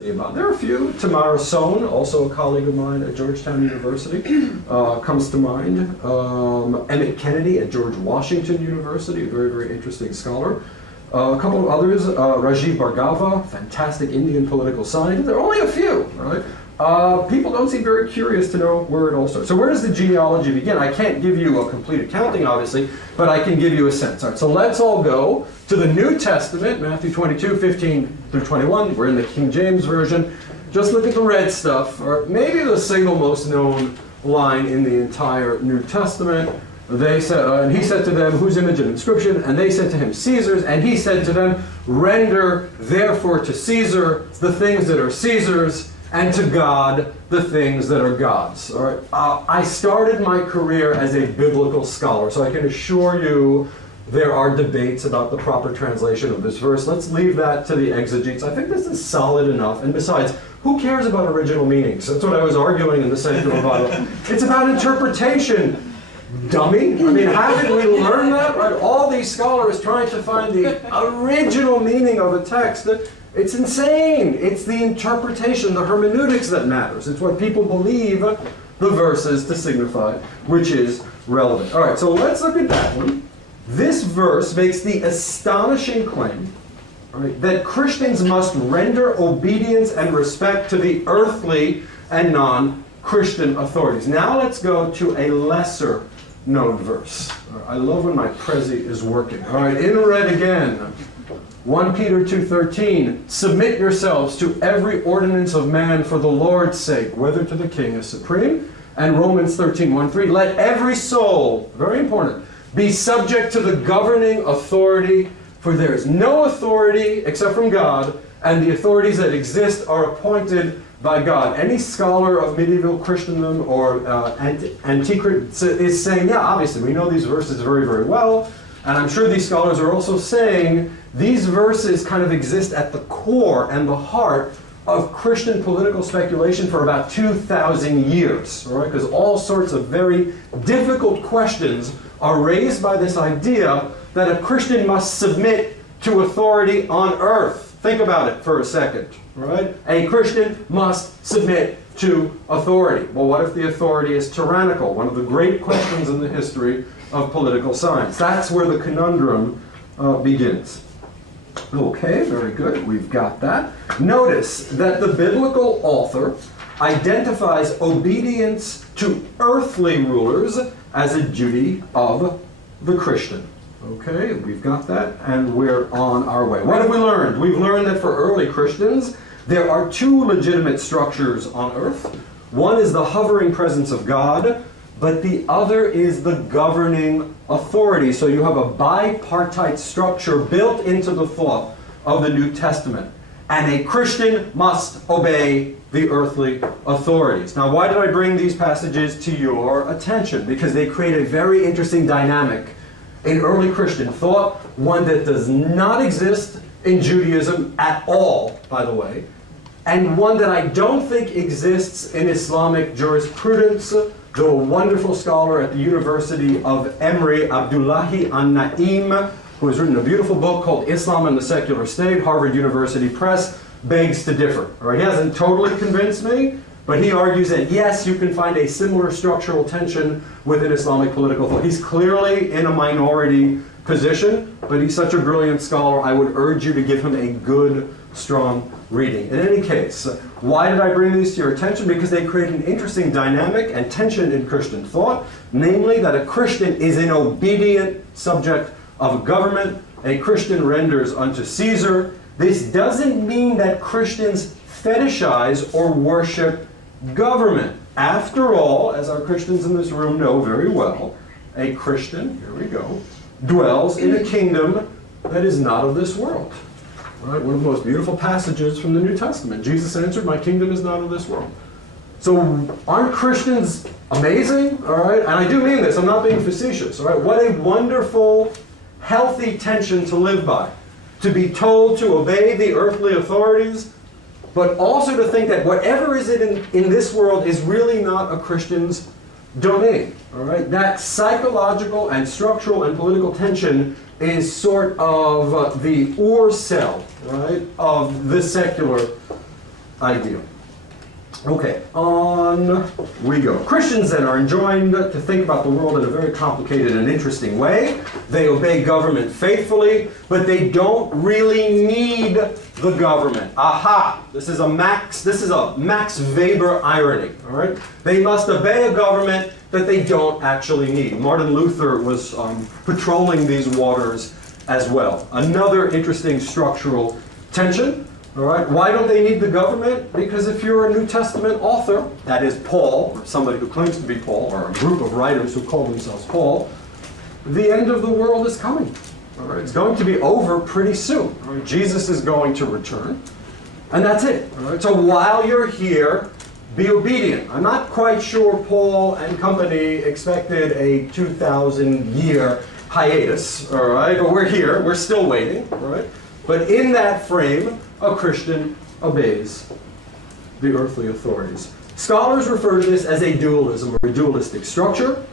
There are a few. Tamara Sohn, also a colleague of mine at Georgetown University, comes to mind. Emmett Kennedy at George Washington University, a very, very interesting scholar. A couple of others, Rajiv Bhargava, fantastic Indian political scientist. There are only a few, right? People don't seem very curious to know where it all starts. So where does the genealogy begin? I can't give you a complete accounting, obviously, but I can give you a sense. All right, so let's all go to the New Testament, Matthew 22, 15 through 21. We're in the King James Version. Just look at the red stuff, or maybe the single most known line in the entire New Testament. They said, and he said to them, whose image and inscription? And they said to him, Caesar's. And he said to them, render therefore to Caesar the things that are Caesar's, and to God the things that are God's. All right? I started my career as a biblical scholar, so I can assure you there are debates about the proper translation of this verse. Let's leave that to the exegetes. I think this is solid enough. And besides, who cares about original meanings? That's what I was arguing in the Secular Bible. It's about interpretation, dummy. I mean, haven't we learned that? Right? All these scholars trying to find the original meaning of a text. It's insane. It's the interpretation, the hermeneutics that matters. It's what people believe the verses to signify, which is relevant. All right, so let's look at that one. This verse makes the astonishing claim, right, that Christians must render obedience and respect to the earthly and non-Christian authorities. Now let's go to a lesser known verse. I love when my Prezi is working. All right, in red again. 1 Peter 2:13, submit yourselves to every ordinance of man for the Lord's sake, whether to the king as supreme. And Romans 13:1-3, let every soul, very important, be subject to the governing authority, for there is no authority except from God, and the authorities that exist are appointed by God. Any scholar of medieval Christendom or Antiquity is saying, yeah, obviously, we know these verses very, very well, and I'm sure these scholars are also saying these verses kind of exist at the core and the heart of Christian political speculation for about 2,000 years, right? Because all sorts of very difficult questions are raised by this idea that a Christian must submit to authority on earth. Think about it for a second, right? A Christian must submit to authority. Well, what if the authority is tyrannical? One of the great questions in the history of political science. That's where the conundrum begins. Okay, very good. We've got that. Notice that the biblical author identifies obedience to earthly rulers as a duty of the Christian. Okay, we've got that, and we're on our way. What have we learned? We've learned that for early Christians, there are two legitimate structures on earth. One is the hovering presence of God, but the other is the governing authority. So you have a bipartite structure built into the thought of the New Testament. And a Christian must obey the earthly authorities. Now, why did I bring these passages to your attention? Because they create a very interesting dynamic in early Christian thought, one that does not exist in Judaism at all, by the way, and one that I don't think exists in Islamic jurisprudence. The wonderful scholar at the University of Emory, Abdullahi An-Na'im, who has written a beautiful book called Islam and the Secular State, Harvard University Press, begs to differ. All right, he hasn't totally convinced me, but he argues that yes, you can find a similar structural tension within Islamic political thought. He's clearly in a minority position, but he's such a brilliant scholar, I would urge you to give him a good, strong reading. In any case, why did I bring these to your attention? Because they create an interesting dynamic and tension in Christian thought, namely that a Christian is an obedient subject of a government. A Christian renders unto Caesar. This doesn't mean that Christians fetishize or worship government. After all, as our Christians in this room know very well, a Christian, here we go, dwells in a kingdom that is not of this world. Right? One of the most beautiful passages from the New Testament. Jesus answered, my kingdom is not of this world. So aren't Christians amazing? All right? And I do mean this. I'm not being facetious. All right? What a wonderful, healthy tension to live by. To be told to obey the earthly authorities, but also to think that whatever is in this world is really not a Christian's domain. All right? That psychological and structural and political tension is sort of the ore cell, right, of the secular idea. Okay, on we go. Christians then are enjoined to think about the world in a very complicated and interesting way. They obey government faithfully, but they don't really need the government. Aha! This is a Max Weber irony. All right? They must obey a government that they don't actually need. Martin Luther was patrolling these waters as well. Another interesting structural tension. All right. Why don't they need the government? Because if you're a New Testament author, that is Paul, or somebody who claims to be Paul, or a group of writers who call themselves Paul, the end of the world is coming. All right. It's going to be over pretty soon. All right. Jesus is going to return, and that's it. All right. So while you're here, be obedient. I'm not quite sure Paul and company expected a 2,000-year hiatus. All right. But we're here. We're still waiting. All right. But in that frame, a Christian obeys the earthly authorities. Scholars refer to this as a dualism, or a dualistic structure.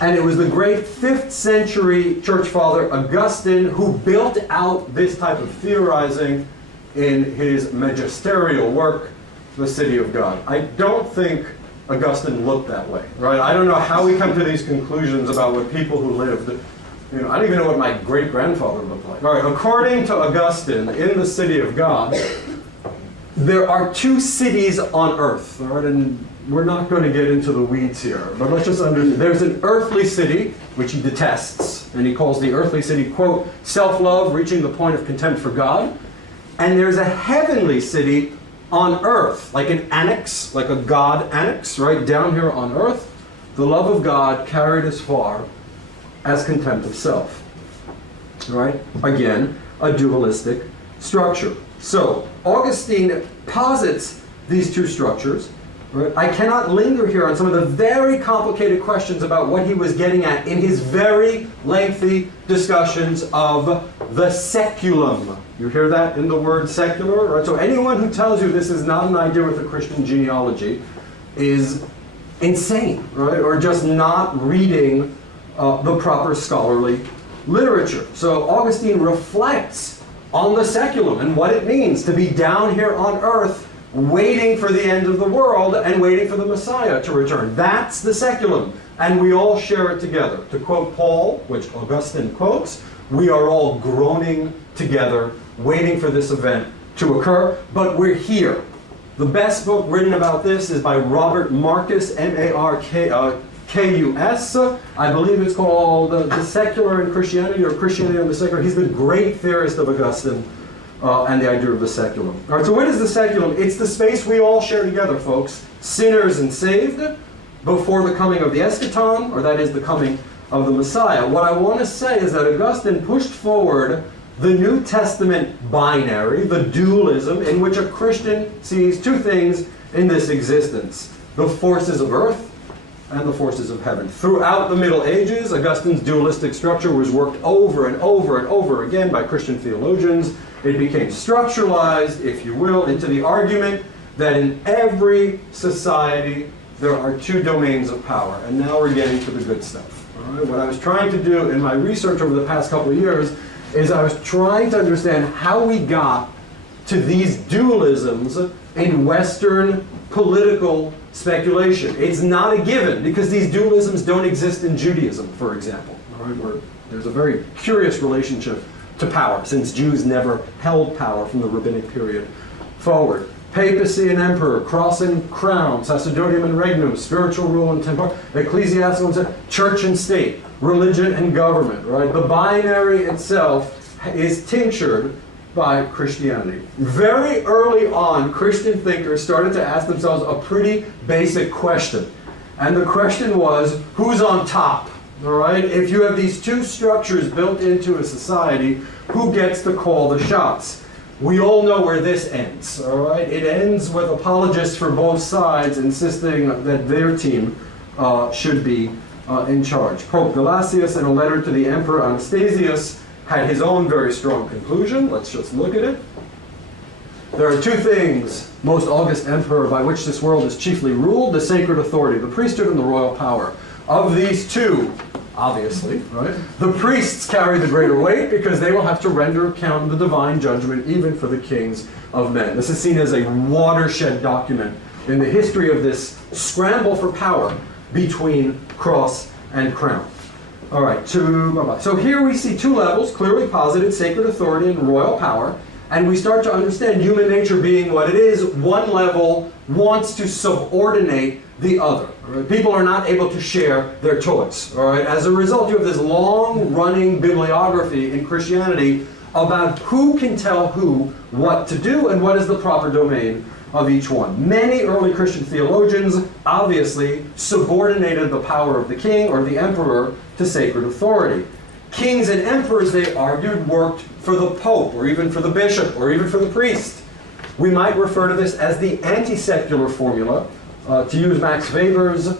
And it was the great 5th century church father Augustine who built out this type of theorizing in his magisterial work, The City of God. I don't think Augustine looked that way, right? I don't know how we come to these conclusions about what people who lived. I don't even know what my great-grandfather looked like. All right, according to Augustine, in the City of God, there are 2 cities on earth. All right, and we're not going to get into the weeds here, but let's just understand. There's an earthly city, which he detests, and he calls the earthly city, quote, self-love, reaching the point of contempt for God. And there's a heavenly city on earth, like an annex, like a God annex, right, down here on earth. The love of God carried as far as contempt of self. All right? Again, a dualistic structure. So, Augustine posits these 2 structures. Right? I cannot linger here on some of the very complicated questions about what he was getting at in his very lengthy discussions of the seculum. You hear that in the word secular? Right? So anyone who tells you this is not an idea with a Christian genealogy is insane, right? Or just not reading the proper scholarly literature. So Augustine reflects on the seculum and what it means to be down here on earth waiting for the end of the world and waiting for the Messiah to return. That's the seculum, and we all share it together. To quote Paul, which Augustine quotes, we are all groaning together waiting for this event to occur, but we're here. The best book written about this is by Robert Marcus, M-A-R-K-U-S. I believe it's called The Secular in Christianity, or Christianity and the Secular. He's the great theorist of Augustine and the idea of the seculum. All right, so what is the seculum? It's the space we all share together, folks. Sinners and saved before the coming of the eschaton, or that is the coming of the Messiah. What I want to say is that Augustine pushed forward the New Testament binary, the dualism, in which a Christian sees 2 things in this existence: the forces of earth and the forces of heaven. Throughout the Middle Ages, Augustine's dualistic structure was worked over and over and over again by Christian theologians. It became structuralized, if you will, into the argument that in every society there are 2 domains of power. And now we're getting to the good stuff. All right? What I was trying to do in my research over the past couple of years is I was trying to understand how we got to these dualisms in Western political speculation. It's not a given, because these dualisms don't exist in Judaism, for example. All right? Where there's a very curious relationship to power, since Jews never held power from the rabbinic period forward. Papacy and emperor, cross and crown, sacerdotium and regnum, spiritual rule and temporal, ecclesiastical and church and state, religion and government, right? The binary itself is tinctured by Christianity. Very early on, Christian thinkers started to ask themselves a pretty basic question. And the question was, who's on top? All right? If you have these 2 structures built into a society, who gets to call the shots? We all know where this ends. All right? It ends with apologists for both sides insisting that their team should be in charge. Pope Gelasius, in a letter to the Emperor Anastasius, had his own very strong conclusion. Let's just look at it. There are 2 things, most august emperor, by which this world is chiefly ruled: the sacred authority, the priesthood, and the royal power. Of these 2, obviously, right? The priests carry the greater weight because they will have to render account of the divine judgment even for the kings of men. This is seen as a watershed document in the history of this scramble for power between cross and crown. All right, so here we see two levels, clearly posited, sacred authority and royal power, and we start to understand human nature being what it is. One level wants to subordinate the other. Right? People are not able to share their toys. All right? As a result, you have this long-running bibliography in Christianity about who can tell who what to do and what is the proper domain of each one. Many early Christian theologians obviously subordinated the power of the king or the emperor to sacred authority. Kings and emperors, they argued, worked for the pope or even for the bishop or even for the priest. We might refer to this as the anti-secular formula, to use Max Weber's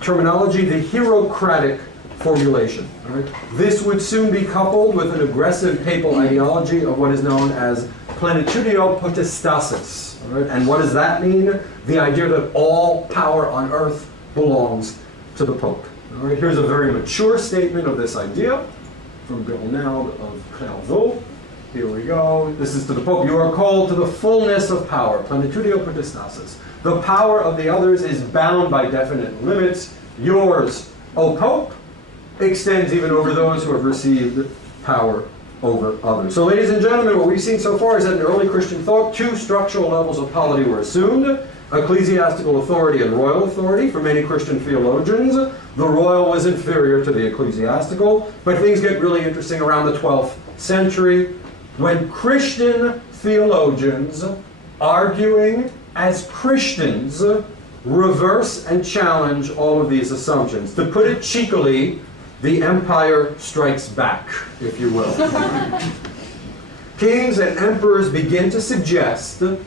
terminology, the hierocratic formulation. Right? This would soon be coupled with an aggressive papal ideology of what is known as plenitudio potestatis. Right? And what does that mean? The idea that all power on earth belongs to the Pope. All right? Here's a very mature statement of this idea from Berlinerblau of Clairvaux. Here we go. This is to the Pope. You are called to the fullness of power, plenitudio potestatis. The power of the others is bound by definite limits. Yours, O Pope, extends even over those who have received power over others. So ladies and gentlemen, what we've seen so far is that in early Christian thought, two structural levels of polity were assumed: ecclesiastical authority and royal authority. For many Christian theologians, the royal was inferior to the ecclesiastical, but things get really interesting around the 12th century when Christian theologians, arguing as Christians, reverse and challenge all of these assumptions. To put it cheekily, the empire strikes back, if you will. Kings and emperors begin to suggest that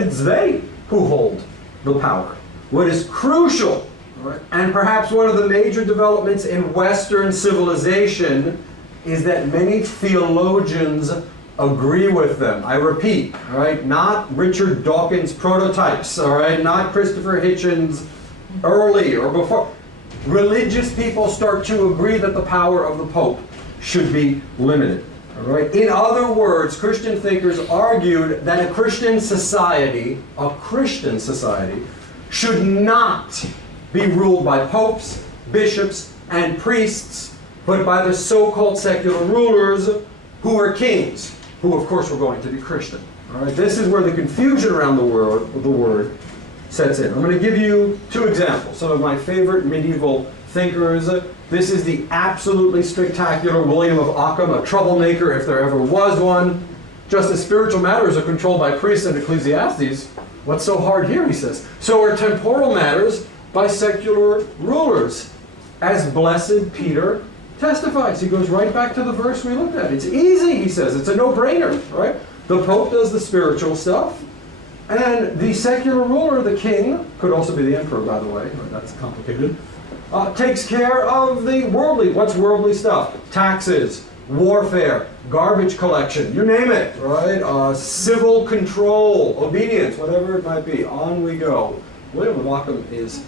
it's they who hold the power. What is crucial, right, and perhaps one of the major developments in Western civilization, is that many theologians agree with them. I repeat, all right, not Richard Dawkins prototypes, all right, not Christopher Hitchens early or before. Religious people start to agree that the power of the Pope should be limited. All right? In other words, Christian thinkers argued that a Christian society should not be ruled by popes, bishops, and priests, but by the so-called secular rulers who are kings, who of course were going to be Christian. All right? This is where the confusion around the word sets in. I'm going to give you two examples, some of my favorite medieval thinkers. This is the absolutely spectacular William of Ockham, a troublemaker if there ever was one. Just as spiritual matters are controlled by priests and ecclesiastes, what's so hard here, he says? So are temporal matters by secular rulers, as Blessed Peter testifies. He goes right back to the verse we looked at. It's easy, he says. It's a no-brainer, right? The Pope does the spiritual stuff, and the secular ruler, the king, could also be the emperor, by the way, that's complicated, takes care of the worldly. What's worldly stuff? Taxes, warfare, garbage collection, you name it, right? Civil control, obedience, whatever it might be. On we go. William of Ockham is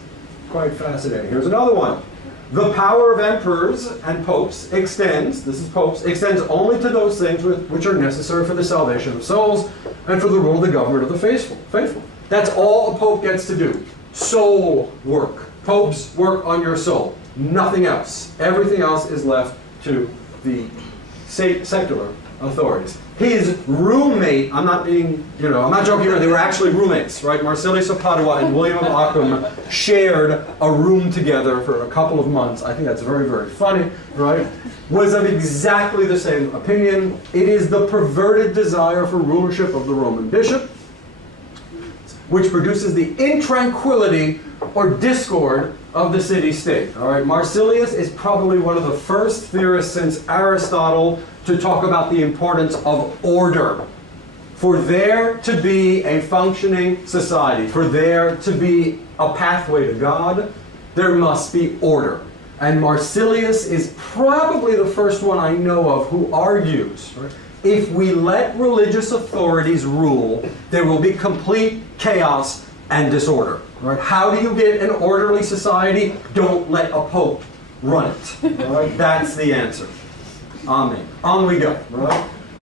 quite fascinating. Here's another one. The power of emperors and popes extends, this is popes, extends only to those things which are necessary for the salvation of souls and for the rule of the government of the faithful. That's all a pope gets to do. Soul work. Popes work on your soul. Nothing else. Everything else is left to the secular authorities. His roommate, I'm not joking around, they were actually roommates, right? Marsilius of Padua and William of Ockham shared a room together for a couple of months. I think that's very, very funny, right? Was of exactly the same opinion. It is the perverted desire for rulership of the Roman bishop, which produces the intranquility or discord of the city-state. All right, Marsilius is probably one of the first theorists since Aristotle to talk about the importance of order. For there to be a functioning society, for there to be a pathway to God, there must be order. And Marsilius is probably the first one I know of who argues, right, if we let religious authorities rule, there will be complete chaos and disorder. Right? How do you get an orderly society? Don't let a pope run it. All right? That's the answer. Amen. On we go. All right?